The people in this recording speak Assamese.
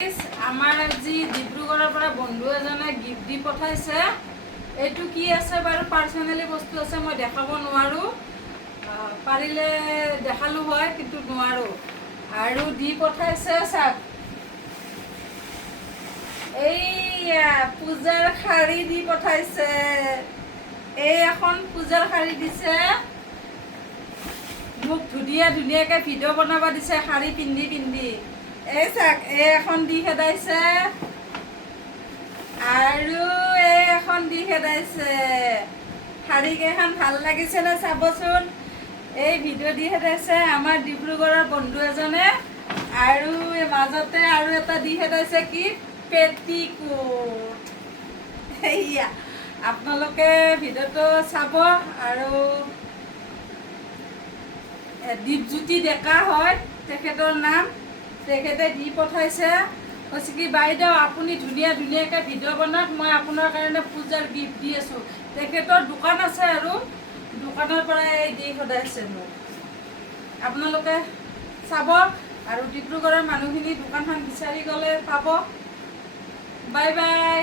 আমাৰ আজি ডিব্ৰুগড়ৰ পৰা বন্ধু এজনে গিফ্ট দি পঠাইছে। এইটো কি আছে বাৰু, পাৰ্চনেলি বস্তু আছে, মই দেখাব নোৱাৰোঁ। পাৰিলে দেখালোঁ হয়, কিন্তু নোৱাৰোঁ। আৰু দি পঠাইছে চাওক, এইয়া পূজাৰ শাৰী দি পঠাইছে। এই এখন পূজাৰ শাৰী দিছে। মোক ধুনীয়াকৈ ভিডিঅ' বনাব দিছে শাৰী পিন্ধি পিন্ধি। এই চাওক, এই এখন দি খেদাইছে আৰু এই এখন দি খেদাইছে। শাৰীকেইখন ভাল লাগিছেনে চাবচোন। এই ভিডিঅ' দি খেদাইছে আমাৰ ডিব্ৰুগড়ৰ বন্ধু এজনে। আৰু মাজতে আৰু এটা দি খেদাইছে কি, পেটিকোট। সেয়া আপোনালোকে ভিডিঅ'টো চাব। আৰু দীপজ্যোতি ডেকা হয় তেখেতৰ নাম। তেখেতে দি পঠাইছে, কৈছে কি বাইদেউ আপুনি ধুনীয়াকৈ ভিডিঅ' বনাওক, মই আপোনাৰ কাৰণে পূজাৰ গিফ্ট দি আছোঁ। তেখেতৰ দোকান আছে আৰু দোকানৰ পৰাই দি সদাইছে মোক। আপোনালোকে চাব আৰু ডিব্ৰুগড়ৰ মানুহখিনি দোকানখন বিচাৰি গ'লে পাব। Bye bye.